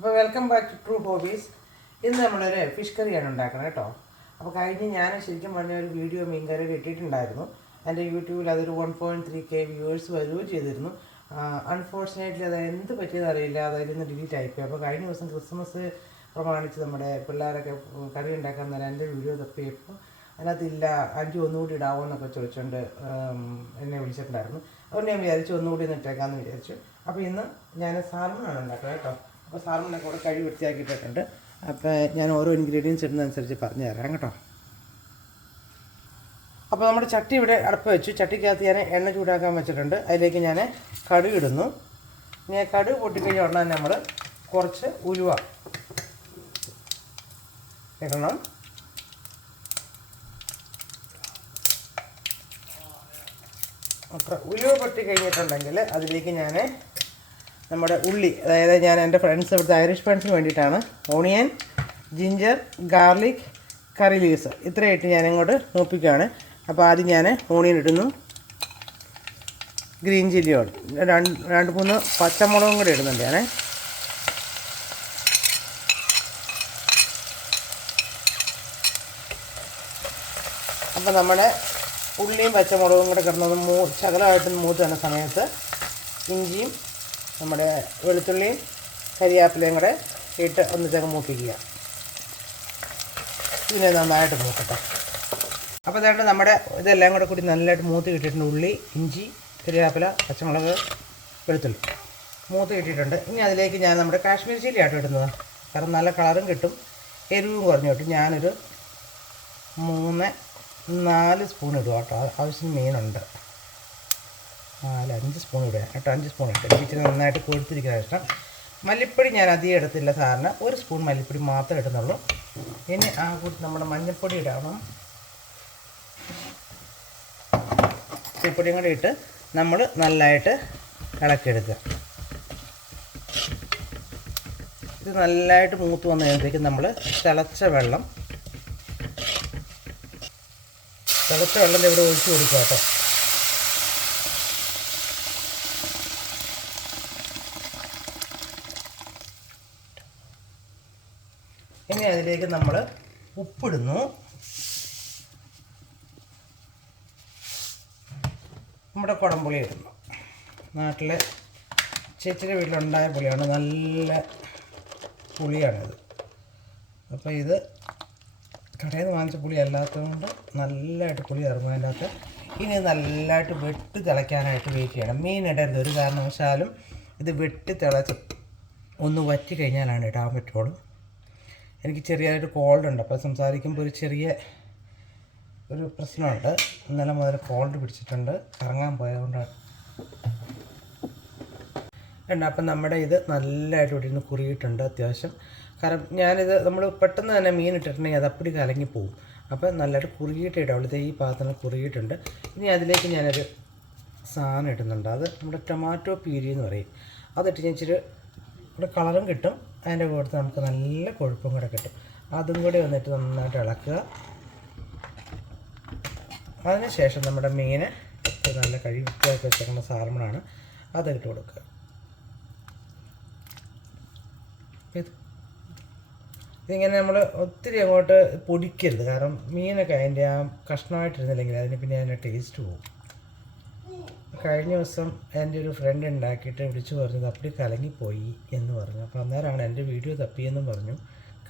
അപ്പോൾ welcome back to true hobbies ഇന്ന് നമ്മളൊരു ഫിഷ് കറിയാണ് ഉണ്ടാക്കുന്നത് കേട്ടോ. അപ്പോൾ കഴിഞ്ഞ് ഞാൻ ശരിക്കും പറഞ്ഞ ഒരു വീഡിയോ മീൻ കറി ഇട്ടിട്ടുണ്ടായിരുന്നു എന്റെ യൂട്യൂബിൽ അതൊരു one point three K viewers വരികയും ചെയ്തിരുന്നു. അൺഫോർച്ചുനേറ്റ്ലി അത് എന്ത് പറ്റിയത് അറിയില്ല. അതായത് ഇന്ന് ഡിലീറ്റ് ആയിപ്പോയി. അപ്പോൾ കഴിഞ്ഞ ദിവസം ക്രിസ്മസ് പ്രമാണിച്ച് നമ്മുടെ പിള്ളേരൊക്കെ കറി ഉണ്ടാക്കാൻ നേരം എന്റെ വീഡിയോ തപ്പിയപ്പോൾ അതിനകത്തില്ല അഞ്ചു ഒന്നുകൂടി ഇടാവോ എന്നൊക്കെ ചോദിച്ചുകൊണ്ട് എന്നെ വിളിച്ചിട്ടുണ്ടായിരുന്നു. അതുകൊണ്ട് ഞാൻ വിചാരിച്ചു ഒന്നുകൂടി ഒന്ന് ഇട്ടേക്കാമെന്ന് വിചാരിച്ചു. അപ്പോൾ ഇന്ന് ഞാൻ സാൽമണാണ് ഉണ്ടാക്കുക കേട്ടോ. അപ്പോൾ സാൽമണൊക്കെ കൂടെ കഴി വൃത്തിയാക്കിയിട്ടുണ്ട് അപ്പോൾ ഞാൻ ഓരോ ഇൻഗ്രീഡിയൻസ് ഇടുന്നതനുസരിച്ച് പറഞ്ഞു തരാം കേട്ടോ. അപ്പോൾ നമ്മുടെ ചട്ടി ഇവിടെ അടുപ്പ് വെച്ചു. ചട്ടിക്കകത്ത് ഞാൻ എണ്ണ ചൂടാക്കാൻ വെച്ചിട്ടുണ്ട്. അതിലേക്ക് ഞാൻ കടുക് ഇടുന്നു. ഇനി കടുക് പൊട്ടിക്കഴിഞ്ഞ ഉടനെ നമ്മൾ കുറച്ച് ഉലുവ ഇടണം. അപ്പോൾ ഉലുവ പൊട്ടി കഴിഞ്ഞിട്ടുണ്ടെങ്കിൽ അതിലേക്ക് ഞാൻ നമ്മുടെ ഉള്ളി അതായത് ഞാൻ എന്റെ ഫ്രണ്ട്സ് ഇവിടുത്തെ ഐറിഷ് ഫ്രണ്ട്സിന് വേണ്ടിയിട്ടാണ്. Onion ginger garlic curry leaves ഇത്രയായിട്ട് ഞാൻ ഇങ്ങോട്ട് മൂപ്പിക്കുകയാണ്. അപ്പോൾ ആദ്യം ഞാൻ ഓണിയൻ ഇടുന്നു. ഗ്രീൻ ചില്ലിയോട് രണ്ട് രണ്ട് മൂന്ന് പച്ചമുളകും കൂടി ഇടുന്നുണ്ട് ഞാനേ. അപ്പോൾ നമ്മുടെ ഉള്ളിയും പച്ചമുളകും കൂടെ കിടന്നത് മൂ ശകലമായിട്ട് മൂത്ത് സമയത്ത് ഇഞ്ചിയും നമ്മുടെ വെളുത്തുള്ളിയും കരിയാപ്പിലയും കൂടെ ഇട്ട് ഒന്ന് ചങ്ങ് മൂപ്പിക്കുക. ഇതിനെ നന്നായിട്ട് മൂക്കട്ടെ. അപ്പോൾ ഇതായിട്ട് നമ്മുടെ ഇതെല്ലാം കൂടെ കൂടി നല്ലതായിട്ട് മൂത്ത് കിട്ടിയിട്ടുണ്ട് ഉള്ളി ഇഞ്ചി കരിയാപ്പില പച്ചമുളക് വെളുത്തുള്ളി. മൂത്ത് കിട്ടിയിട്ടുണ്ട്. ഇനി അതിലേക്ക് ഞാൻ നമ്മുടെ കാശ്മീർ ചില്ലി ആയിട്ട് ഇടുന്നത്. കാരണം നല്ല കളറും കിട്ടും. എരിവും കുറഞ്ഞു കിട്ടും. ഞാനൊരു മൂന്ന് നാല് സ്പൂൺ ഇടുക കേട്ടോ ആവശ്യം മീനുണ്ട്. നാല് അഞ്ച് സ്പൂൺ ഇടുക കേട്ടോ അഞ്ച് സ്പൂൺ ഇട്ട് എനിക്ക് ഇച്ചിരി നന്നായിട്ട് കൊഴുത്തിരിക്കുന്ന ഇഷ്ടം. മല്ലിപ്പൊടി ഞാൻ അധികം എടുത്തില്ല സാറിന് ഒരു സ്പൂൺ മല്ലിപ്പൊടി മാത്രമേ ഇടുന്നുള്ളൂ ഇനി ആ കൂട്ടി നമ്മുടെ മഞ്ഞൾപ്പൊടി ഇടണം മഞ്ഞൾപ്പൊടിയും കൂടി ഇട്ട് നമ്മൾ നല്ലതായിട്ട് ഇളക്കിയെടുക്കുക. ഇത് നല്ലതായിട്ട് മൂത്ത് വന്നു കഴിയുമ്പോഴേക്കും നമ്മൾ തിളച്ച വെള്ളം. തിളച്ച വെള്ളം ഇവിടെ ഒഴിച്ച് കൊടുക്കുക കേട്ടോ. ഇനി അതിലേക്ക് നമ്മൾ ഉപ്പിടുന്നു. നമ്മുടെ കുടംപുളി ഇടുന്നു. നാട്ടിലെ ചേച്ചിയുടെ വീട്ടിലുണ്ടായ പുളിയാണ്. നല്ല പുളിയാണിത്. അപ്പോൾ ഇത് കടയിൽ നിന്ന് വാങ്ങിച്ച പുളി അല്ലാത്തതുകൊണ്ട് നല്ലതായിട്ട് പുളി ഇറങ്ങും അതിന്റെ അകത്ത്. ഇനി നല്ലതായിട്ട് വെട്ടി തിളയ്ക്കാനായിട്ട് വെയിറ്റ് ചെയ്യണം. മീൻ ഇടരുത്. ഒരു കാരണവശാലും ഇത് വെട്ടി തിളച്ച് ഒന്ന് വറ്റി കഴിഞ്ഞാലാണ് ഇടാൻ പറ്റുള്ളൂ. എനിക്ക് ചെറിയതായിട്ട് കോൾഡ് ഉണ്ട്. അപ്പോൾ സംസാരിക്കുമ്പോൾ ഒരു ചെറിയ ഒരു പ്രശ്നമുണ്ട്. ഇന്നലെ മുതൽ കോൾഡ് പിടിച്ചിട്ടുണ്ട്. കറങ്ങാൻ പോയതുകൊണ്ടാണ്. ഉണ്ട് അപ്പം നമ്മുടെ ഇത് നല്ലതായിട്ട് ഇവിടെ നിന്ന് കുറിയിട്ടുണ്ട് അത്യാവശ്യം. കാരണം ഞാനിത് നമ്മൾ പെട്ടെന്ന് തന്നെ മീൻ ഇട്ടിട്ടുണ്ടെങ്കിൽ അത് അപ്പടി കലങ്ങി പോകും അപ്പം നല്ലതായിട്ട് കുറിയിട്ട് ഇടാം അവിടുത്തെ ഈ പാത്രം കുറിയിട്ടുണ്ട്. ഇനി അതിലേക്ക് ഞാനൊരു സാധനം ഇടുന്നുണ്ട്. അത് നമ്മുടെ ടൊമാറ്റോ പീരി എന്ന് പറയും. അതിട്ട് ഞാൻ ഇച്ചിരി ഇവിടെ കളറും കിട്ടും. അതിന്റെ കൂട്ടത്തിൽ നമുക്ക് നല്ല കൊഴുപ്പും കൂടെ കിട്ടും. അതും കൂടി വന്നിട്ട് നന്നായിട്ട് ഇളക്കുക. അതിനുശേഷം നമ്മുടെ മീൻ നല്ല കഴുകി വൃത്തിയാക്കി വെച്ചേക്കുന്ന സാൽമണാണ് അത് ഇട്ട് കൊടുക്കുക. ഇത് ഇതിങ്ങനെ നമ്മൾ ഒത്തിരി അങ്ങോട്ട് പൊടിക്കരുത്. കാരണം മീനൊക്കെ അതിന്റെ ആ കഷ്ണമായിട്ടിരുന്നില്ലെങ്കിൽ അതിന് പിന്നെ അതിന്റെ ടേസ്റ്റ് പോകും. കഴിഞ്ഞ ദിവസം എന്റെ ഒരു ഫ്രണ്ട് ഉണ്ടാക്കിയിട്ട് വിളിച്ചു പറഞ്ഞത് അപ്പടി കലങ്ങിപ്പോയി എന്ന് പറഞ്ഞു. അപ്പോൾ അന്നേരമാണ് എന്റെ വീഡിയോ തപ്പിയെന്നും പറഞ്ഞു.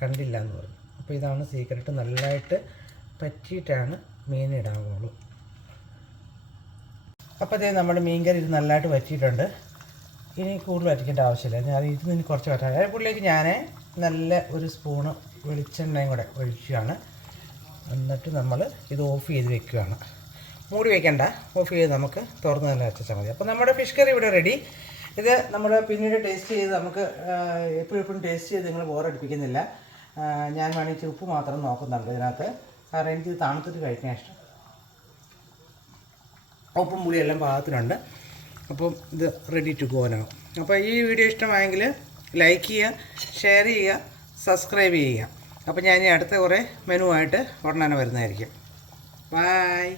കണ്ടില്ല എന്ന് പറഞ്ഞു. അപ്പോൾ ഇതാണ് സീക്രട്ട് നല്ലതായിട്ട് പറ്റിയിട്ടാണ് മീൻ ഇടാവുള്ളൂ. അപ്പോൾ അതേ നമ്മുടെ മീൻകറി ഇത് നല്ലതായിട്ട് പറ്റിയിട്ടുണ്ട്. ഇനി കൂടുതൽ വറ്റിക്കേണ്ട ആവശ്യമില്ല. ഞാൻ ഇത് നിന്ന് കുറച്ച് വറ്റാം അതിനുള്ളിലേക്ക് ഞാൻ നല്ല ഒരു സ്പൂണ് വെളിച്ചെണ്ണയും കൂടെ ഒഴിക്കുകയാണ്. എന്നിട്ട് നമ്മൾ ഇത് ഓഫ് ചെയ്ത് വെക്കുകയാണ്. മൂടി വയ്ക്കണ്ട ഓഫ് ചെയ്ത് നമുക്ക് തുറന്ന് തന്നെ വെച്ചാൽ മതി. അപ്പോൾ നമ്മുടെ ഫിഷ് കറി ഇവിടെ റെഡി ഇത് നമ്മൾ പിന്നീട് ടേസ്റ്റ് ചെയ്ത് നമുക്ക് എപ്പോഴും എപ്പോഴും ടേസ്റ്റ് ചെയ്ത് നിങ്ങൾ ബോറടിപ്പിക്കുന്നില്ല. ഞാൻ വേണമെങ്കിൽ ഉപ്പ് മാത്രം നോക്കുന്നുണ്ട് ഇതിനകത്ത്. കാരണം എനിക്ക് തണുത്തിട്ട് കഴിക്കാൻ ഇഷ്ടം. ഉപ്പും പുളിയെല്ലാം പാകത്തിനുണ്ട്. അപ്പം ഇത് റെഡി ടു ഗോനാവും അപ്പോൾ ഈ വീഡിയോ ഇഷ്ടമായെങ്കിൽ ലൈക്ക് ചെയ്യുക ഷെയർ ചെയ്യുക സബ്സ്ക്രൈബ് ചെയ്യുക. അപ്പോൾ ഞാൻ ഇനി അടുത്ത കുറേ മെനു ആയിട്ട് ഉടനെ വരുന്നതായിരിക്കും. ബായ്